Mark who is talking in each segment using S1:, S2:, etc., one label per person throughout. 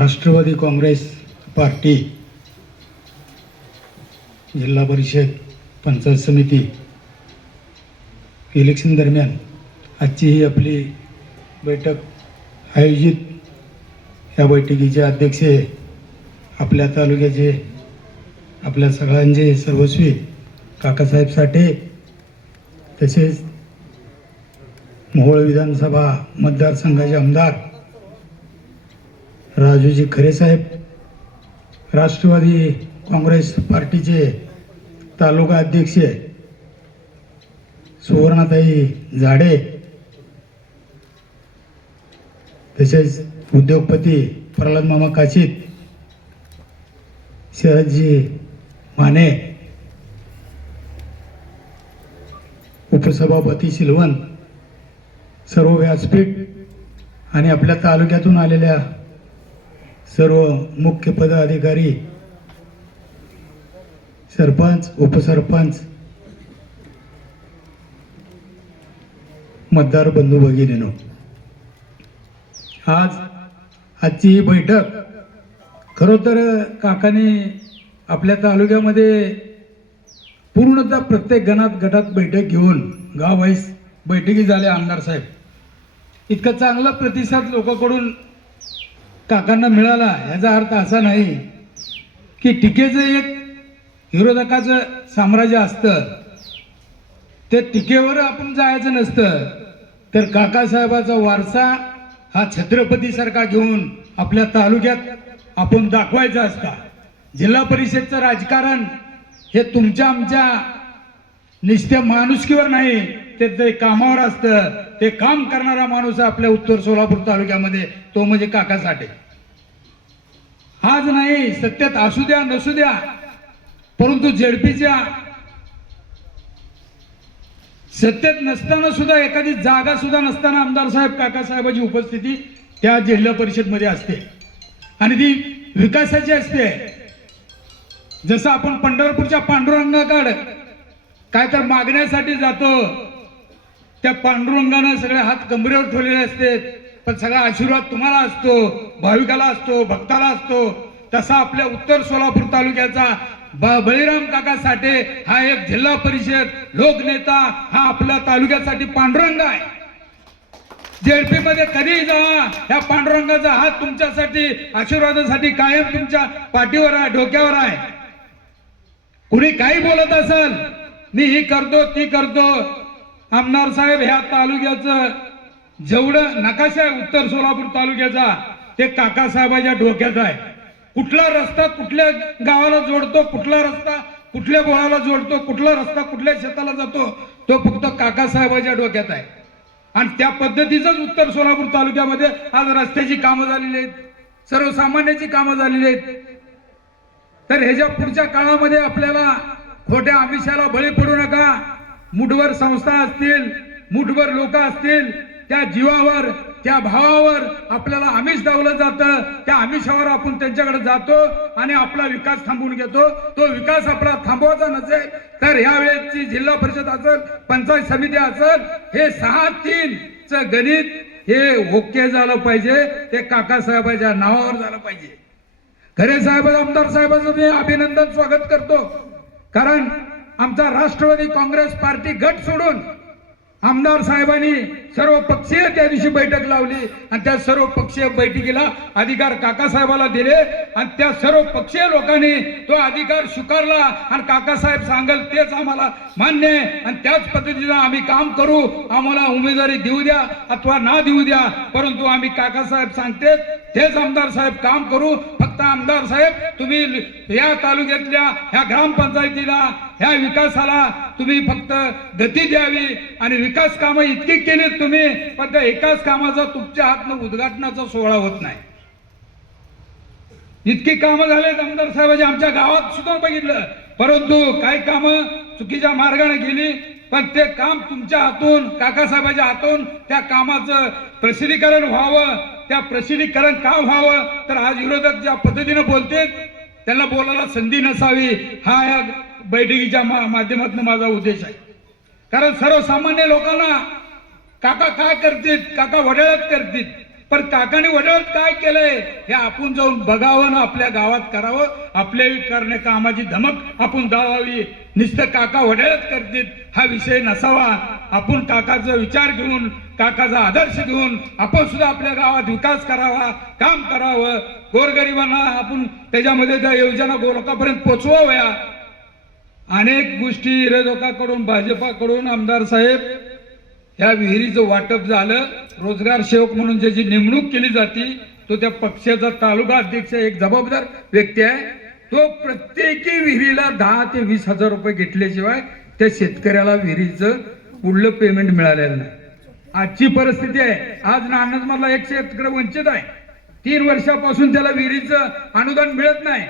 S1: Rashtrawadi Congress party जिल्हा परिषद पंचायत समिती. इलेक्शन दरम्यान आजची ही आपली बैठक आयोजित या बैठकीचे अध्यक्ष आपल्या तालुक्याचे आपल्या सगळ्यांचे सर्वस्वी काकासाहेब साठे तसेच मोहोळ विधानसभा मतदारसंघाचे आमदार राजूजी खरेसाहेब राष्ट्रवादी काँग्रेस पार्टीचे तालुका अध्यक्ष सुवर्णाताई झाडे तसेच उद्योगपती प्रल्हाद मामा काशीत शरदजी माने उपसभापती सिलवण सर्व व्यासपीठ आणि आपल्या तालुक्यातून आलेल्या सर्व मुख्य पदाधिकारी सरपंच उपसरपंच मतदार बंधू भगिनीनो आज आजची ही बैठक खरोतर काकाने आपल्या तालुक्यामध्ये पूर्णतः प्रत्येक गणात गटात बैठक घेऊन गाव वाईस बैठकी झाल्या आमदार साहेब. इतका चांगला प्रतिसाद लोकांकडून काकांना मिळाला ह्याचा अर्थ असा नाही की टीकेचं एक विरोधकाचं साम्राज्य असतं. ते टीकेवर आपण जायचं नसतं. तर काकासाहेबाचा वारसा हा छत्रपतीसारखा घेऊन आपल्या तालुक्यात आपण दाखवायचा असता. जिल्हा परिषदचं राजकारण हे तुमच्या आमच्या निस्त्या माणुसकीवर नाही ते ते कामावर असतं ते काम करणारा माणूस आपल्या उत्तर सोलापूर तालुक्यामध्ये तो म्हणजे काकासाठी आज नाही सत्यात असू द्या नसू द्या परंतु झेडपीच्या सत्तेत नसताना सुद्धा एखादी जागा सुद्धा नसताना आमदार साहेब काकासाहेबाची उपस्थिती त्या जिल्हा परिषदमध्ये असते. आणि ती विकासाची असते. जसं आपण पंढरपूरच्या पांडुरंगाकडे काय तर मागण्यासाठी जातो त्या पांडुरंगानं सगळे हात कमरेवर ठेवलेले असते पण सगळा आशीर्वाद तुम्हाला असतो भाविकाला असतो भक्ताला असतो. तसा आपल्या उत्तर सोलापूर तालुक्याचा बळीराम काका साठे हा एक जिल्हा परिषद लोकनेता हा आपल्या तालुक्यासाठी पांडुरंग आहे. जेडपी मध्ये कधीही जावा ह्या पांडुरंगाचा हात तुमच्यासाठी आशीर्वादासाठी कायम तुमच्या पाठीवर आहे डोक्यावर आहे. कुणी काही बोलत असेल मी ही करतो ती करतो. आमदार साहेब ह्या तालुक्याचं जेवढं नकाशा आहे उत्तर सोलापूर तालुक्याचा ते काकासाहेबाच्या डोक्यात आहे. कुठला रस्ता कुठल्या गावाला जोडतो कुठला रस्ता कुठल्या बोळाला जोडतो कुठला रस्ता कुठल्या शेताला जातो तो फक्त काकासाहेबाच्या डोक्यात आहे. आणि त्या पद्धतीचंच उत्तर सोलापूर तालुक्यामध्ये आज रस्त्याची कामं झालेली आहेत सर्वसामान्याची कामं झालेली आहेत. तर ह्याच्या पुढच्या काळामध्ये आपल्याला खोट्या आमिषाला बळी पडू नका मुठभर संस्था असतील मुठभर लोक असतील त्या जीवावर त्या भावावर आपल्याला आमिष दावलं जातं. त्या आमिषावर आपण त्यांच्याकडे जातो आणि आपला विकास थांबवून घेतो. तो विकास आपला थांबवायचा नसेल तर ह्या जिल्हा परिषद असेल पंचायत समिती असेल हे सहा तीन च गणित हे ओके झालं पाहिजे. ते काकासाहेबाच्या नावावर झालं पाहिजे. खरे साहेब आमदार साहेबांचं मी अभिनंदन स्वागत करतो. कारण आमचा राष्ट्रवादी काँग्रेस पार्टी गट सोडून आमदार साहेबांनी सर्व पक्षीय त्या दिवशी बैठक लावली आणि त्या सर्व पक्षीय बैठकीला अधिकार काकासाहेबाला दिले आणि त्या सर्व पक्षीय लोकांनी तो अधिकार स्वीकारला आणि काकासाहेब सांगल तेच आम्हाला मान्य आहे आणि त्याच पद्धतीनं आम्ही काम करू. आम्हाला उमेदवारी देऊ द्या अथवा ना देऊ द्या. परंतु आम्ही काकासाहेब सांगते तेच आमदार साहेब काम करू. फक्त आमदार साहेब तुम्ही या तालुक्यातल्या ह्या ग्रामपंचायतीला ह्या विकासाला तुम्ही फक्त गती द्यावी आणि विकास कामं इतकी केलीत तुम्ही पण त्या एकाच कामाचा तुमच्या हातनं उद्घाटनाचा सोहळा होत नाही. इतकी कामं झालेत आमदार साहेबांची. आमच्या गावात सुद्धा बघितलं. परंतु काही कामं चुकीच्या मार्गाने गेली पण ते काम तुमच्या हातून काकासाहेबाच्या हातून त्या कामाचं प्रसिद्धीकरण व्हावं त्या प्रसिद्धीकरण का व्हावं तर आज विरोधक ज्या पद्धतीनं बोलतेत त्यांना बोलायला संधी नसावी. हा या बैठकीच्या मा- माध्यमातून माझा उद्देश आहे. कारण सर्वसामान्य लोकांना काका काय करतील काका वडळत करतील पण काकाने वडळत काय केलंय हे आपण जाऊन बघावं ना आपल्या गावात करावं. आपल्या करणे कामाची धमक आपण दावावी नुसतं काका वडळत करतील हा विषय नसावा. आपण काकाचा विचार घेऊन काकाचा आदर्श घेऊन आपण सुद्धा आपल्या गावात विकास करावा काम करावं. गोरगरिबांना आपण त्याच्यामध्ये त्या योजना गोरकापर्यंत पोचवाव्या. अनेक गोष्टी विरोधकाकडून भाजपाकडून आमदार साहेब ह्या विहिरीचं वाटप झालं. रोजगार सेवक म्हणून ज्याची नेमणूक केली जाते तो त्या पक्षाचा तालुका अध्यक्ष एक जबाबदार व्यक्ती आहे. तो प्रत्येकी विहिरीला दहा ते वीस हजार रुपये घेतल्याशिवाय त्या शेतकऱ्याला विहिरीचं पुढलं पेमेंट मिळालेलं नाही. आजची परिस्थिती आहे. आज नानद मधला एक शेतकरी वंचित आहे. तीन वर्षापासून त्याला विहिरीचं अनुदान मिळत नाही.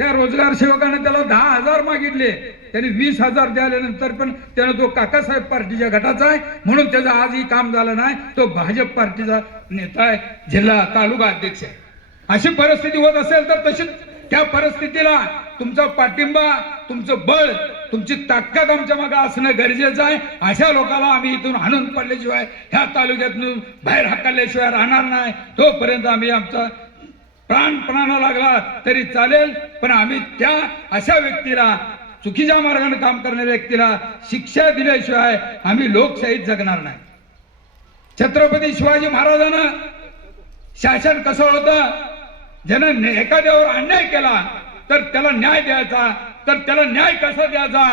S1: त्या रोजगार सेवकाने त्याला दहा हजार मागितले. त्याने वीस हजार द्याल्यानंतर पण त्यानं तो काकासाहेब पार्टीच्या गटाचा आहे. म्हणून त्याचं आजही काम झालं नाही. तो भाजप पार्टीचा नेता आहे. जिल्हा तालुका अध्यक्ष आहे. अशी परिस्थिती होत असेल तर तशीच त्या परिस्थितीला तुमचा पाठिंबा तुमचं बळ तुमची ताकद आमच्या मागे असणं गरजेचं आहे. अशा लोकांना आम्ही इथून हाणून पडल्याशिवाय ह्या तालुक्यातून बाहेर हाकलल्याशिवाय राहणार नाही. तोपर्यंत आम्ही आमचा प्राण प्राणा लागला तरी चालेल पण आम्ही त्या अशा व्यक्तीला चुकीच्या मार्गाने काम करणाऱ्या व्यक्तीला शिक्षा दिल्याशिवाय आम्ही लोकशाहीत जगणार नाही. छत्रपती शिवाजी महाराजांना शासन कसं होतं? ज्यानं एखाद्यावर अन्याय केला तर त्याला न्याय द्यायचा तर त्याला न्याय कसा द्यायचा?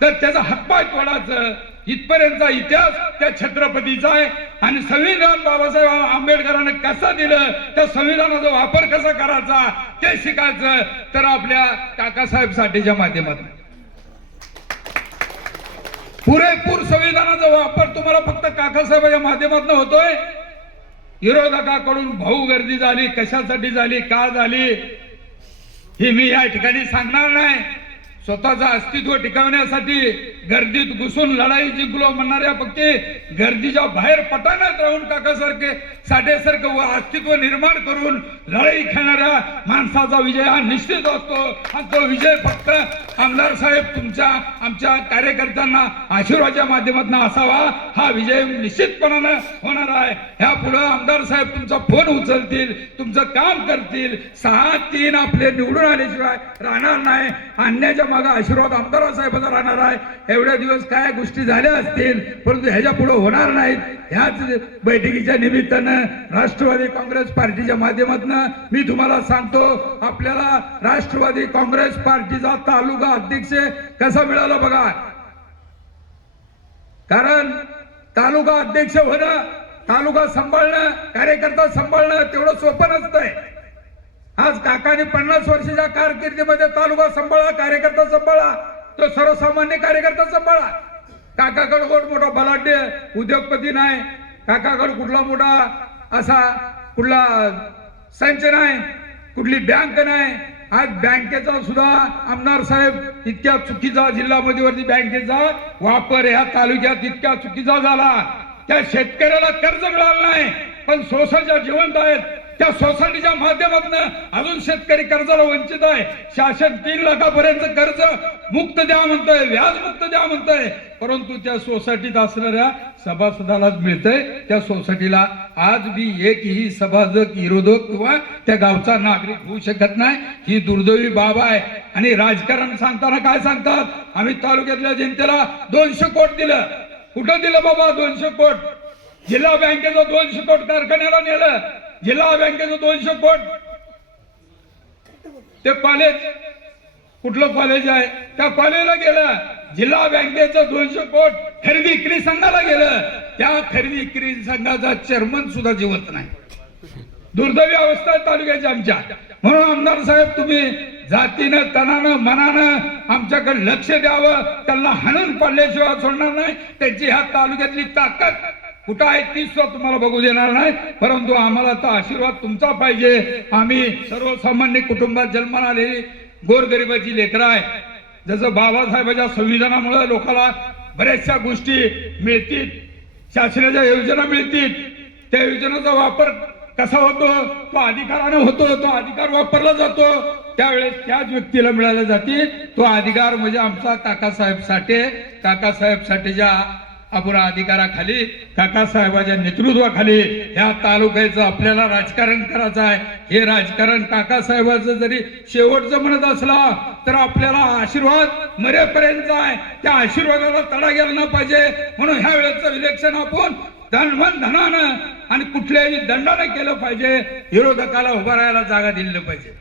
S1: तर त्याचा हातपाय तोडायचं. इथपर्यंतचा इतिहास त्या छत्रपतीचा आहे. आणि संविधान बाबासाहेब आंबेडकरांनी कसं दिलं त्या संविधानाचा वापर कसा करायचा ते शिकायचं तर आपल्या काकासाहेब साठेच्या माध्यमातून. पुरेपूर संविधानाचा वापर तुम्हाला फक्त काकासाहेबाच्या माध्यमातून होतोय. विरोधकाकडून भाऊ गर्दी झाली कशासाठी झाली का झाली हे मी या ठिकाणी सांगणार नाही. स्वतःचं अस्तित्व टिकवण्यासाठी गर्दीत घुसून लढाई जिंकलो म्हणणाऱ्या फक्त गर्दीच्या बाहेर पटाण्यात राहून काकासारखे साठेसारखं व अस्तित्व निर्माण करून लढाई खेळणाऱ्या माणसाचा विजय हा निश्चित असतो. आणि तो विजय फक्त आमदार साहेब तुमच्या आमच्या कार्यकर्त्यांना आशीर्वादाच्या माध्यमातून असावा हा विजय निश्चितपणानं होणार आहे. ह्या पुढे आमदार साहेब तुमचा फोन उचलतील तुमचं काम करतील. सहा तीन आपले निवडून आल्याशिवाय राहणार नाही. आणण्याच्या माझा आशीर्वाद आमदार साहेबांचा राहणार आहे. एवढ्या दिवस काय गोष्टी झाल्या असतील परंतु ह्याच्या पुढे होणार नाहीत. ह्याच बैठकीच्या निमित्तानं राष्ट्रवादी काँग्रेस पार्टीच्या माध्यमातून मी तुम्हाला सांगतो आपल्याला राष्ट्रवादी काँग्रेस पार्टीचा तालुका अध्यक्ष कसा मिळाला बघा. कारण तालुका अध्यक्ष होणं तालुका सांभाळणं कार्यकर्ता सांभाळणं तेवढं सोपं नसतंय. आज काकाने पन्नास वर्षाच्या कारकिर्दीमध्ये तालुका सांभाळा कार्यकर्ता सांभाळा. तो सर्वसामान्य कार्यकर्ता सांभाळा. काकाकडे कोण मोठा बलाढ्य उद्योगपती नाही. काकाकडे कुठला मोठा असा कुठला संच नाही. कुठली बँक नाही. आज बँकेचा सुद्धा आमदार साहेब इतक्या चुकीचा जिल्हा मध्यवर्ती बँकेचा वापर ह्या तालुक्यात इतक्या चुकीचा झाला. त्या शेतकऱ्याला कर्ज मिळालं नाही. पण सोसाच्या जिवंत आहेत. त्या सोसायटीच्या माध्यमातून अजून शेतकरी कर्जाला वंचित आहे. शासन तीन लाखापर्यंत कर्ज मुक्त द्या म्हणतंय व्याज मुक्त द्या म्हणतंय. परंतु त्या सोसायटीत असणाऱ्या सभासदालाच मिळतंय. त्या सोसायटीला आज बी एकही सभासद विरोधक किंवा त्या गावचा नागरिक होऊ शकत नाही. ही दुर्दैवी बाब आहे. आणि राजकारण सांगताना काय सांगतात? आम्ही तालुक्यातल्या जनतेला दोनशे कोट दिलं. कुठं दिलं बाबा दोनशे कोट? जिल्हा बँकेचं दोनशे कोट कारखान्याला नेलं. जिल्हा बँकेचं दोनशे कोट. ते कॉलेज कुठलं कॉलेज आहे? त्या कॉलेजला गेलं. जिल्हा बँकेचं दोनशे कोट खरेदी विक्री संघाला गेलं. त्या खरेदी विक्री संघाचा चेअरमन सुद्धा जिवंत नाही. दुर्दैवी अवस्था तालुक्याची आमच्या. म्हणून आमदार साहेब तुम्ही जातीनं तणानं मनानं आमच्याकडे लक्ष द्यावं. त्यांना हणन पडल्याशिवाय सोडणार नाही. त्यांची ह्या तालुक्यातली ताकद कुठं आहे ती सुद्धा तुम्हाला बघू देणार नाही परंतु आम्हाला तर आशीर्वाद तुमचा पाहिजे. आम्ही सर्वसामान्य कुटुंबात जन्माला आलेली गोरगरिबाची लेकरं आहे. जसं बाबासाहेबाच्या संविधानामुळे लोकांना बऱ्याचशा गोष्टी मिळतील शासनाच्या योजना मिळतील. त्या योजनेचा वापर कसा होतो? तो अधिकाराने होतो तो अधिकार वापरला जातो. त्यावेळेस त्याच व्यक्तीला मिळाला जाते. तो अधिकार म्हणजे आमचा काकासाहेब साठे. काकासाहेब साठेच्या अपुरा अधिकाराखाली काकासाहेबाच्या नेतृत्वाखाली ह्या तालुक्याचं आपल्याला राजकारण करायचं आहे. हे राजकारण काकासाहेबाचं जरी शेवटचं म्हणत असला तर आपल्याला आशीर्वाद मरेपर्यंत आहे. त्या आशीर्वादाला तडा गेला ना पाहिजे. म्हणून ह्या वेळेचं इलेक्शन आपण धनवन धनानं आणि कुठल्याही दंडानं केलं पाहिजे. विरोधकाला उभा राहायला जागा दिली पाहिजे.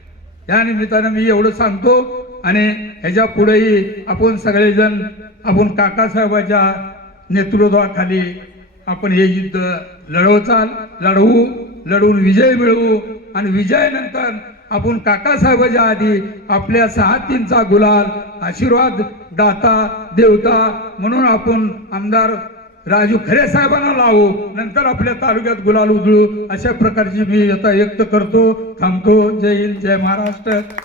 S1: या निमित्तानं मी एवढं सांगतो. आणि ह्याच्या पुढेही आपण सगळेजण आपण काकासाहेबाच्या नेतृत्वाखाली आपण हे युद्ध लढवचाल लढवू लढवून विजय मिळवू. आणि विजयानंतर आपण काकासाहेबाच्या आधी आपल्या सहा तीनचा गुलाल आशीर्वाद दाता देवता म्हणून आपण आमदार राजू खरे साहेबांना लावू. नंतर आपल्या तालुक्यात गुलाल उजळू. अशा प्रकारची मी आता व्यक्त करतो. थांबतो. जय हिंद जय महाराष्ट्र.